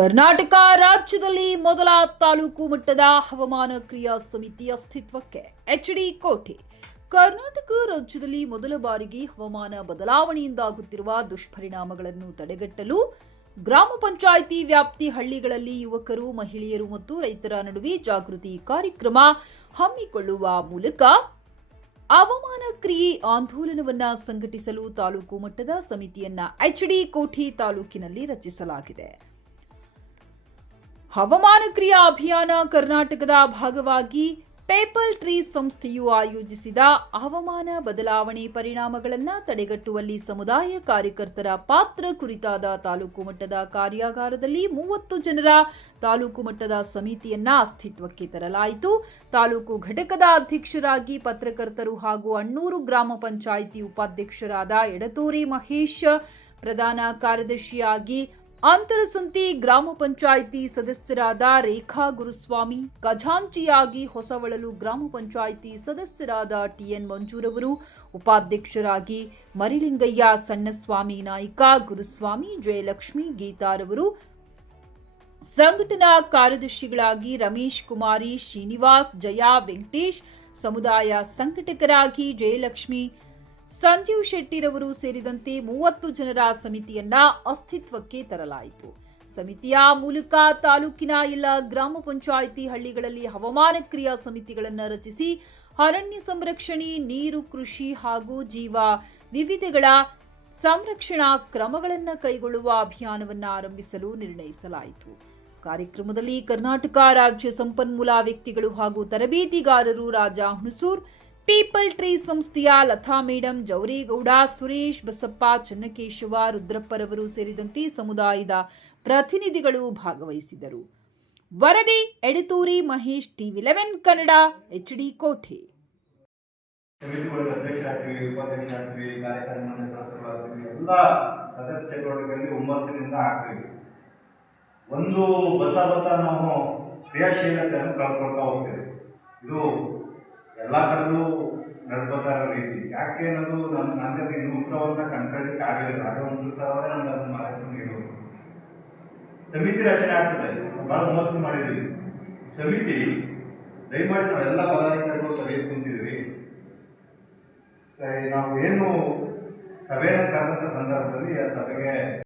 ಕರ್ನಾಟಕ ರಾಜ್ಯದಲ್ಲಿ ಮೊದಲ ತಾಲೂಕು ಮಟ್ಟದ ಹವಾಮಾನ ಕ್ರಿಯಾ ಸಮಿತಿ ಅಸ್ತಿತ್ವಕ್ಕೆ ಎಚ್ ಡಿ ಕೋಟೆ. ಕರ್ನಾಟಕ ರಾಜ್ಯದಲ್ಲಿ ಮೊದಲ ಬಾರಿಗೆ ಹವಾಮಾನ ಬದಲಾವಣೆಯಿಂದಾಗುತ್ತಿರುವ ದುಷ್ಪರಿಣಾಮಗಳನ್ನು ತಡೆಗಟ್ಟಲು ಗ್ರಾಮ ಪಂಚಾಯಿತಿ ವ್ಯಾಪ್ತಿ ಹಳ್ಳಿಗಳಲ್ಲಿ ಯುವಕರು, ಮಹಿಳೆಯರು ಮತ್ತು ರೈತರ ನಡುವೆ ಜಾಗೃತಿ ಕಾರ್ಯಕ್ರಮ ಹಮ್ಮಿಕೊಳ್ಳುವ ಮೂಲಕ ಹವಾಮಾನ ಕ್ರಿಯೆ ಆಂದೋಲನವನ್ನ ಸಂಘಟಿಸಲು ತಾಲೂಕು ಮಟ್ಟದ ಸಮಿತಿಯನ್ನ ಎಚ್ಡಿ ಕೋಠಿ ತಾಲೂಕಿನಲ್ಲಿ ರಚಿಸಲಾಗಿದೆ. ಹವಾಮಾನ ಕ್ರಿಯಾ ಅಭಿಯಾನ ಕರ್ನಾಟಕದ ಭಾಗವಾಗಿ ಪೇಪಲ್ ಟ್ರೀ ಸಂಸ್ಥೆಯು ಆಯೋಜಿಸಿದ ಹವಾಮಾನ ಬದಲಾವಣೆ ಪರಿಣಾಮಗಳನ್ನು ತಡೆಗಟ್ಟುವಲ್ಲಿ ಸಮುದಾಯ ಕಾರ್ಯಕರ್ತರ ಪಾತ್ರ ಕುರಿತಾದ ತಾಲೂಕು ಮಟ್ಟದ ಕಾರ್ಯಾಗಾರದಲ್ಲಿ ಮೂವತ್ತು ಜನರ ತಾಲೂಕು ಮಟ್ಟದ ಸಮಿತಿಯನ್ನ ಅಸ್ತಿತ್ವಕ್ಕೆ ತರಲಾಯಿತು. ತಾಲೂಕು ಘಟಕದ ಅಧ್ಯಕ್ಷರಾಗಿ ಪತ್ರಕರ್ತರು ಹಾಗೂ ಅಣ್ಣೂರು ಗ್ರಾಮ ಪಂಚಾಯಿತಿ ಉಪಾಧ್ಯಕ್ಷರಾದ ಎಡತೋರಿ ಮಹೇಶ್, ಪ್ರಧಾನ ಕಾರ್ಯದರ್ಶಿಯಾಗಿ ಅಂತರಸಂತಿ ಗ್ರಾಮ ಪಂಚಾಯಿತಿ ಸದಸ್ಯರಾದ ರೇಖಾ ಗುರುಸ್ವಾಮಿ, ಖಜಾಂಚಿಯಾಗಿ ಹೊಸವಳಲು ಗ್ರಾಮ ಪಂಚಾಯಿತಿ ಸದಸ್ಯರಾದ ಟಿಎನ್ ಮಂಜೂರವರು, ಉಪಾಧ್ಯಕ್ಷರಾಗಿ ಮರಿಲಿಂಗಯ್ಯ, ಸಣ್ಣಸ್ವಾಮಿ ನಾಯಕ, ಗುರುಸ್ವಾಮಿ ಜಯಲಕ್ಷ್ಮಿ ಗೀತಾರವರು, ಸಂಘಟನಾ ಕಾರ್ಯದರ್ಶಿಗಳಾಗಿ ರಮೇಶ್ ಕುಮಾರಿ, ಶ್ರೀನಿವಾಸ್, ಜಯಾ ವೆಂಕಟೇಶ್, ಸಮುದಾಯ ಸಂಘಟಕರಾಗಿ ಜಯಲಕ್ಷ್ಮಿ ಸಂಜೀವ್ ಶೆಟ್ಟಿರವರು ಸೇರಿದಂತೆ ಮೂವತ್ತು ಜನರ ಸಮಿತಿಯನ್ನ ಅಸ್ತಿತ್ವಕ್ಕೆ ತರಲಾಯಿತು. ಸಮಿತಿಯ ಮೂಲಕ ತಾಲೂಕಿನ ಎಲ್ಲ ಗ್ರಾಮ ಪಂಚಾಯಿತಿ ಹಳ್ಳಿಗಳಲ್ಲಿ ಹವಾಮಾನ ಕ್ರಿಯಾ ಸಮಿತಿಗಳನ್ನು ರಚಿಸಿ ಅರಣ್ಯ ಸಂರಕ್ಷಣೆ, ನೀರು, ಕೃಷಿ ಹಾಗೂ ಜೀವ ವಿವಿಧಗಳ ಸಂರಕ್ಷಣಾ ಕ್ರಮಗಳನ್ನು ಕೈಗೊಳ್ಳುವ ಅಭಿಯಾನವನ್ನು ಆರಂಭಿಸಲು ನಿರ್ಣಯಿಸಲಾಯಿತು. ಕಾರ್ಯಕ್ರಮದಲ್ಲಿ ಕರ್ನಾಟಕ ರಾಜ್ಯ ಸಂಪನ್ಮೂಲ ವ್ಯಕ್ತಿಗಳು ಹಾಗೂ ತರಬೇತಿಗಾರರು ರಾಜಾ ಹುಣಸೂರ್ ಪೀಪಲ್ ಟ್ರೀ ಸಂಸ್ಥೆಯ ಲತಾ ಮೇಡಂ, ಜವರೇಗೌಡ, ಸುರೇಶ್ ಬಸಪ್ಪ, ಚನ್ನಕೇಶವ, ರುದ್ರಪ್ಪರವರು ಸೇರಿದಂತೆ ಸಮುದಾಯದ ಪ್ರತಿನಿಧಿಗಳು ಭಾಗವಹಿಸಿದರು. ವರದಿ, Yedatore Mahesh TV eleven Kannada HD Kote Kote. ಒಂದು ಬರ್ತಾ ಬರ್ತಾ ನಾವು ಕ್ರಿಯಾಶೀಲತೆಯನ್ನು ಕಳ್ಕೊಳ್ತಾ ಹೋಗ್ತೇವೆ. ಇದು ಎಲ್ಲ ಕಡೆಯೂ ನಡ್ಕೋತಾರ ರೀತಿ. ಯಾಕೆ ಅನ್ನೋದು ನನ್ನ ನನಗೆ ಇದು ಉತ್ತರವನ್ನು ಕಂಡ್ಕೊಳ್ಳಿಕ್ಕೆ ಆಗಲಿಲ್ಲ. ಅದೇ ಒಂದು ಸಾವಿರ ನಮ್ಗೆ ಅದನ್ನು ಮಾರ್ಗದರ್ಶನ ನೀಡೋದು ಸಮಿತಿ ರಚನೆ ಆಗ್ತದೆ. ಭಾಳ ಮೋಸ ಮಾಡಿದ್ವಿ ಸಮಿತಿ, ದಯಮಾಡಿ ನಾವೆಲ್ಲ ಪದಾಧಿಕಾರಿಗಳು ಸಭೆಗೆ ಕುಂತಿದ್ವಿ ನಾವು ಏನು ಸಭೆಯನ್ನು ಕರೆದಂಥ ಸಂದರ್ಭದಲ್ಲಿ ಆ ಸಭೆಗೆ